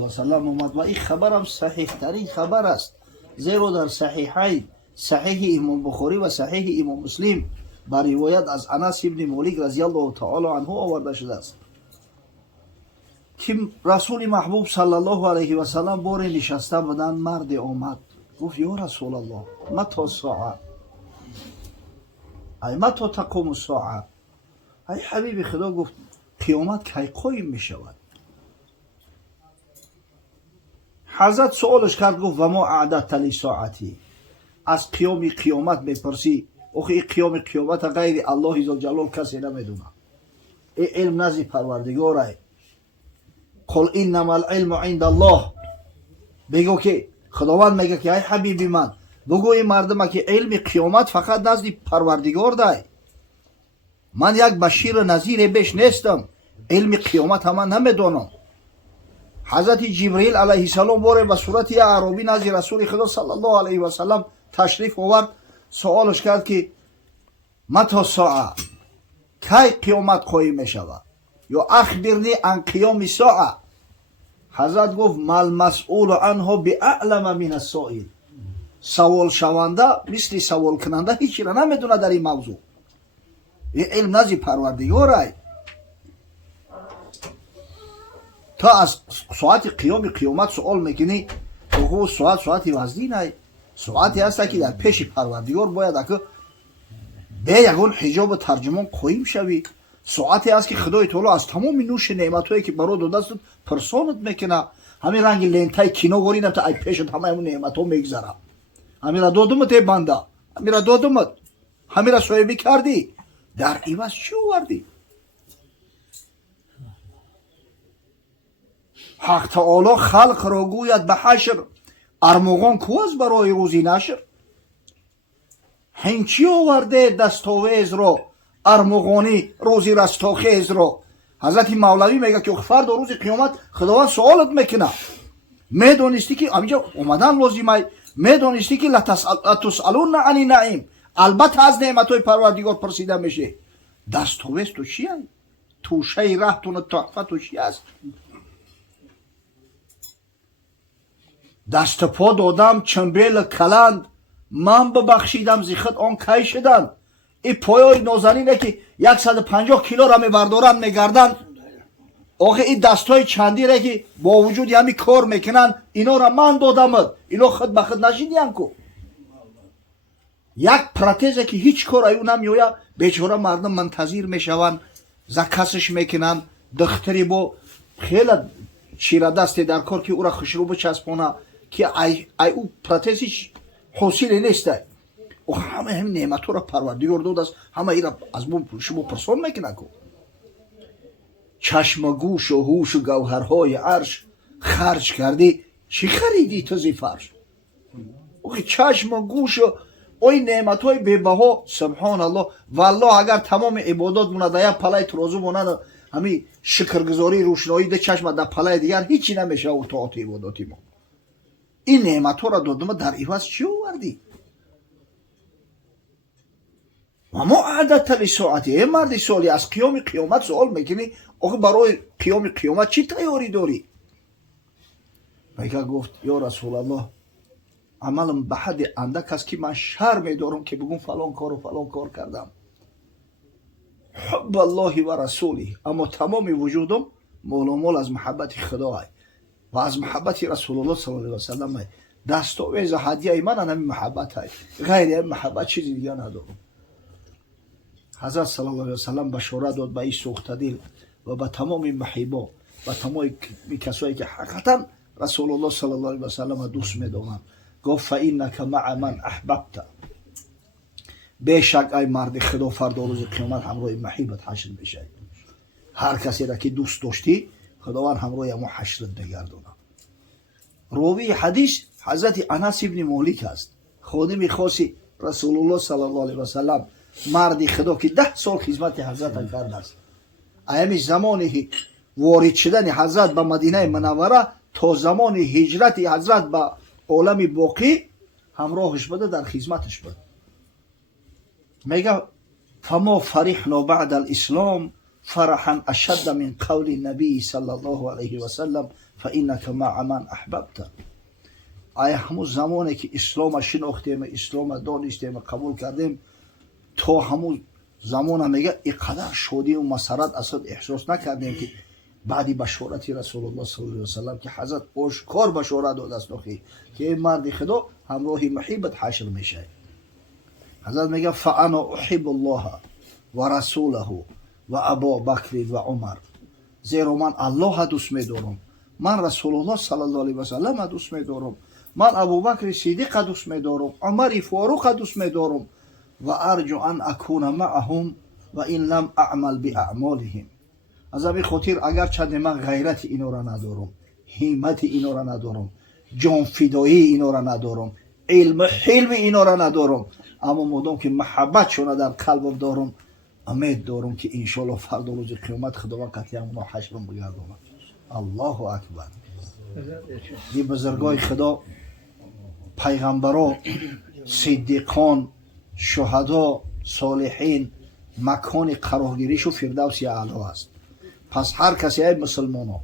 و سلام اومد و این خبرم صحیح ترین خبر است، زیرا در صحیحین، صحیح امام بخاری و صحیح امام مسلم با روایت از انس ابن مالک رضی الله تعالی عنه آورده شده است که رسول محبوب صلی الله علیه و سلم بار نشسته بودند، مرد آمد گفت یا رسول الله متی ساعه، ای متی تقوم الساعه، ای حبیب خدا گفت قیامت کی قایم می شود؟ حضرت سوالش کرد گفت و ما اعددت لساعتی، از قیامت میپرسی؟ آخه این قیامت غیر الله ذوالجلال کسی نمیدونه، این علم نزد پروردگاره. قل انما العلم عند الله، بگو که خداوند میگه که ای حبیب من بگو این مردم که علم قیامت فقط نزد پروردگار ده، من یک بشیر و نذیر بیش نیستم، علم قیامت هم نمیدونم. حضرت جبرئیل علیه السلام باره به صورت یک اعرابی نزد رسول خدا صلی الله علیه و سلم تشریف آورد، سوالش کرد که متی ساعه، کی قیامت قایم می شود؟ یا اخبرنی عن قیام الساعه. حضرت گفت مل مسئول عنها باعلم من السائل، سوال شونده مثل سوال کننده هیچی را نمیدونه در این موضوع، این علم نزد پروردگاره. تا از ساعت قیامت سوال میکنی، او ساعت وزنی نه، ساعتی هست که در پیش پروردگار باید که به یگان حجاب ترجمان قایم شوی، ساعتی هست که خدای تعالی از تمام نوش نعمتایی که برات داده است پرسانت میکنه. همین رنگ لنتای کینو گورینم تا ای پیشت همه اون نعمتو میگذره، همین را دادمت ای بنده، همین را دادمت، همین را صاحبی کردی، در عوض چی آوردی؟ حق تعالی خلق را گوید به حشر، ارمغان کو است برای روزی نشر؟ هنچی آورده دستاویز را، ارمغانی روزی رستاخیز را. حضرت مولوی میگه که فردا روز قیامت خداوند سوالت میکنه، میدونستی که همینجا اومدن لازمه، میدونستی که لتسالون عن النعیم، البته از نعمتهای پروردگار پرسیده میشه، دستاویز تو چی هست؟ توشه رهتون تحفه تو چی هست؟ دست پا دادم چنبیل کلند، من ببخشیدم زیخت آن کی شدن. این پایای نازنینه که 150 کیلو را میبردارن میگردن، آخه این دستای چندی را که با وجود همی کار میکنن، اینا را من دادم، اینا خود به خود نشیدین کو. یک پراتزه که هیچ کار ایو نمیویا، بیچاره مردم منتظر میشون، زکسش میکنن، دختری با خیلی چیره دستی در کار که او را خشرو بچسبونه که ای او پراتزش حاصل نیسته. و همه هم نعمتو را پروردگار داده است، همه ای را از شما پرسان میکنه کو. چشم و گوش و هوش و گوهرهای عرش خرج کردی، چی خریدی تو زی فرش؟ چشم و گوش و اوی نعمتهای بی‌بها، سبحان الله. والله اگر تمام عبادات مونه در یک پله ترازو مونه، همین شکرگزاری روشنایی ده چشم در پله دیگر هیچی نمیشه و طاعت عباداتی ما. این نعمتها را دادم، در عوض چی آوردی؟ و ما اعددت لساعتی، مرد سوالی از قیامت سوال میکنی، آخه برای قیامت چی تیاری داری؟ میگه گفت یا رسول الله عملم به حد اندک است که من شرم میدارم که بگم فلان کار و فلان کار کردم. حب الله و رسولی، اما تمام وجودم مال از محبت خدا و از محبت رسول الله صلی الله علیه و سلم. دستاویز هدیه من همین محبت های، غیر این محبت چیزی دیگه ندارم. حضرت صلی الله علیه و سلم بشارت داد به این سوخته دل و به تمام محبا و تمام کسایی که حقیقتا رسول الله صلی الله علیه و سلم دوست می‌دارند. گفت فإنک مع من احببت، بیشک ای مرد خدا فردا روز قیامت همراه محبت حشر میشه. هر کسی را که دوست داشتی خداوند همراه ما حشر بگردونه. راوی حدیث حضرت انس ابن مالک است، خادم خاص رسول الله صلی الله علیه و سلم، مرد خدا که 10 سال خدمت حضرت کرده است. ایام زمانی وارد شدن حضرت به مدینه منوره تا زمان هجرت حضرت به عالم باقی همراهش بوده، در خدمتش بوده. میگه فما فرحنا بعد الاسلام فرحا اشد من قول النبي صلی الله علیه و سلم فانک مع من احببت. آیا همون زمانی که اسلام شناختیم، اسلام دانستیم، قبول کردیم، تا همون زمان میگه اینقدر شادی و مسرت اصلا احساس نکردیم که بعدی بشارت رسول الله صلی الله علیه و سلم که حضرت آشکار بشارت داده است که این مرد خدا همراه محبت حشر میشه. حضرت میگه فانا احب الله و رسوله و ابا بکر و عمر، زیرا من الله دوست می‌دارم، من رسول الله صلی الله علیه و سلم دوست می‌دارم، من ابوبکر صدیق دوست می‌دارم، عمر فاروق دوست می‌دارم و ارجو ان اکون معهم و این لم اعمل باعمالهم. از همین خاطر اگر چند من غیرت اینا را ندارم، همت اینا را ندارم، جان فدایی اینا را ندارم، علم حلم اینا را ندارم، اما مادام که محبت شونه در قلبم دارم، امید دارم که انشالله فردا روز قیامت خداوند قطعا ما حشرم بگردونه. الله اکبر. این بزرگای خدا، پیغمبران، صدیقان، شهدا، صالحین، مکان قرارگیریش و فردوس اعلی است. پس هر کسی ای مسلمانو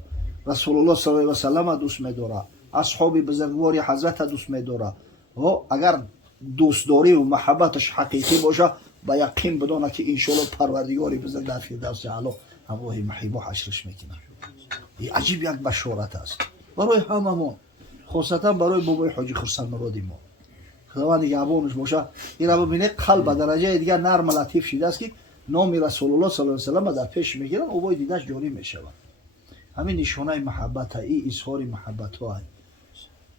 رسول الله صلی الله علیه و سلم دوست می‌داره، اصحاب بزرگوار حضرت دوست می‌داره، و اگر دوستداری و محبتش حقیقی باشه، با یقین بدونه که انشالله پروردگار بزرگ در فردوس اعلی همراه محبوب حشرش میکنه. این عجیب یک بشارت است برای هممون، خاصتا برای بابای حاجی خرسند مرادی ما. خداوند یعبانش باشه. این را ببینید قلب درجه دیگر نرم لطیف شده است که نام رسول الله صلی الله علیه و سلم در پیش میگیرن، او باید دیدش جاری میشود. همین نشانه محبت، این اظهار محبت ها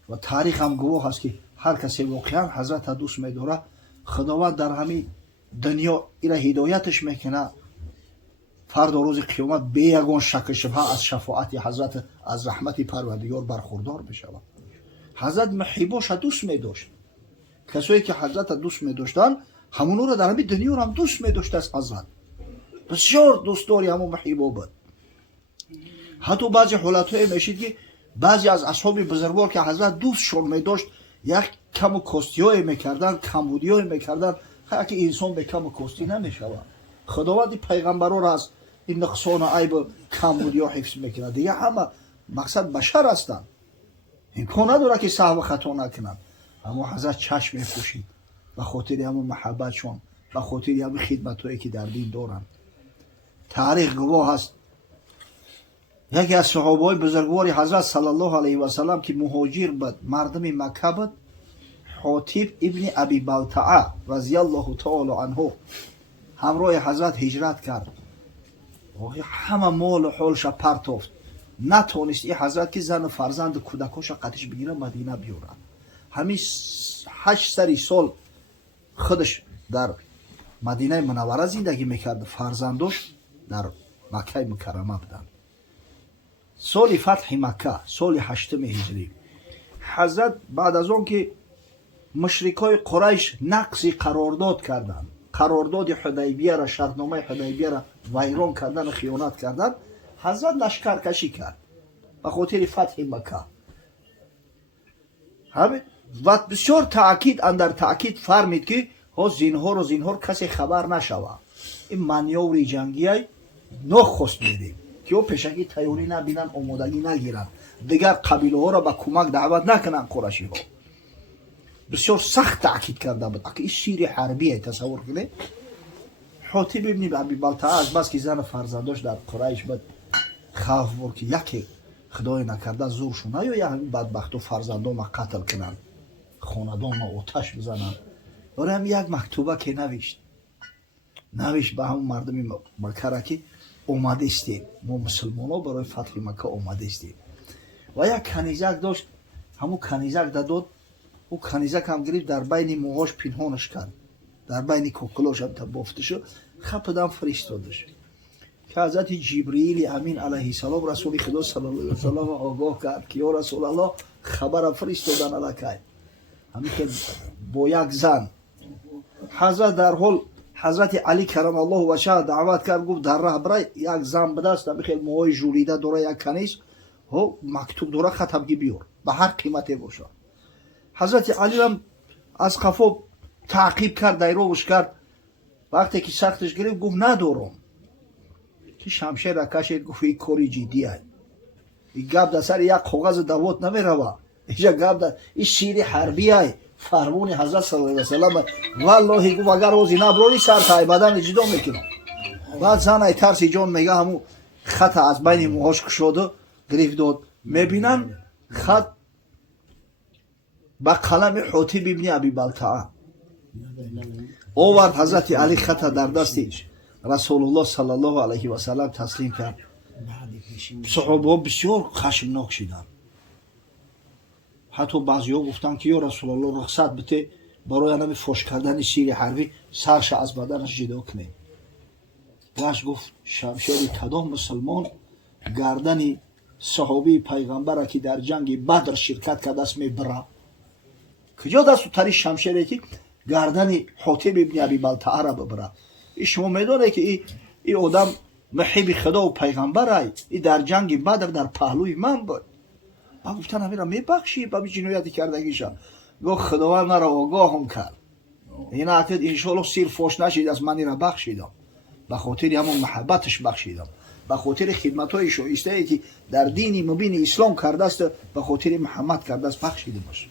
و تاریخ هم گواه است که هر کسی واقعا حضرت دوست می‌داره، خداوند در همین دنیا اینا هدایتش میکنه، فردا روز قیامت به یگان شک شبهه از شفاعت حضرت، از رحمت پروردگار برخوردار بشود. حضرت محبوبش دوست می‌داشت. کسایی که حضرت دوست می‌داشتن همون رو در همین دنیا هم دوست می‌داشت از حضرت. بسیار دوستداری همون محبوب بود. حتی بعضی حالت‌های میشید که بعضی از اصحاب بزرگوار که حضرت دوستشون می‌داشت، یک کم و کاستی‌های می‌کردن، کمبودی‌های می‌کردن، هر که انسان به کم و کاستی نمی‌شود. خداوند پیغمبران را از این نقصان و عیب کمبودی‌ها حفظ می‌کنه. دیگه همه مقصد بشر هستند، امکان نداره که سهو و خطا نکنند، اما حضرت چشم می‌پوشید به خاطر همون محبتشون، به خاطر همون خدمت‌هایی که در دین دارند. تاریخ گواه است یکی از صحابه‌های بزرگوار حضرت صلی الله علیه و سلم که مهاجر بود، مردم مکه بود، حاطب ابن ابی بلتعه رضی الله تعالی عنه همراه حضرت هجرت کرد. همه مال و حالش پرتافت، نتونست این حضرت که زن و فرزند کودکاش قدش بگیره مدینه بیاره. همین 8 سال خودش در مدینه منوره زندگی میکرد، فرزندش در مکه مکرمه بودند. سال فتح مکه، سال 8 هجری، حضرت بعد از اون که مشرکای قریش نقض قرارداد کردند، قرارداد حدیبیه را، شرطنامه حدیبیه را ویران کردن و خیانت کردن، حضرت لشکر کشی کرد به خاطر فتح مکه. همین و بسیار تاکید اندر تاکید فرمید که ها زینهار کسی خبر نشوه. این منیوری جنگی های نخست میدیم که او پیشکی تیاری نبینن، آمادگی نگیرن، دیگر قبیله ها را به کمک دعوت نکنن. قرشی ها بسیار سخت تاکید کرده بود که این شیر حربیه. تصور کنید حاطب ابن ابی بلتعه از بس که زن فرزنداش در قریش بود، خوف بود که یکی خدای نکرده زورشون یا همین بدبخت و فرزندان ما قتل کنن، خاندان ما آتش بزنن. برای هم یک مکتوبه که نوشت به همون مردم مکه که اومده استیم، ما مسلمان ها برای فتح مکه اومده استیم. و یک کنیزک داشت، همون کنیزک داد، او کنیزک هم گرفت در بین موهاش پنهانش کرد، در بین کوکلاش هم بافته شد، خپدم فرستادش که حضرت جبرئیل امین علیه السلام رسول خدا صلی الله علیه و سلم آگاه کرد که یا رسول الله خبر فرستادن الکی. همین که با یک زن حضرت در حال حضرت علی کرم الله وجهه دعوت کرد، گفت در راه برای یک زن بدست بخیر موهای جولیده داره، یک کنیز ها مکتوب داره، خطبگی بیار به هر قیمتی باشه. حضرت علی هم از قفا تعقیب کرد، دیروش کرد. وقتی که سختش گرفت گفت ندارم. که شمشیر را کشید گفت این کاری جدی است. این گپ در سر یک کاغذ دوات نمیروه. اینجا گپ در این شیر حربی است. فرمون حضرت صلی الله علیه و سلم. والله گفت اگر روزی نبروری سر تای بدن جدا میکنم. بعد زن ترسی جان میگه همون خط از بین موهاش کشوده گرفت داد. میبینن خط با قلم حاتب ابن ابی بلتعه آورد. حضرت علی خط در دستش رسول الله صلی الله علیه و سلم تسلیم کرد. صحابه بسیار خشمناک شدند. حتی بعضی‌ها گفتند که یا رسول الله رخصت بده برای نمی فوش کردن شیر حربی سرش از بدنش جدا کنه. باش گفت شمشیر کدام مسلمان گردن صحابی پیغمبر که در جنگ بدر شرکت کرده است میبره. کجا دست تری شمشیری که گردن حاتب ابن ابی بلتعه را ببره. این شما میدونه که این آدم محب خدا و پیغمبر است. این در جنگ بدر در پهلوی من بود. با گفتن همیرا میبخشی با جنایتی کردگیشا. گفت خداوند مرا آگاهم کرد. این عقد انشالله سیر فوش نشید از من را بخشیدم. به خاطر همون محبتش بخشیدم. به خاطر خدمت‌های شایسته که در دین مبین اسلام کرده است به خاطر محمد کرده است بخشیدمش.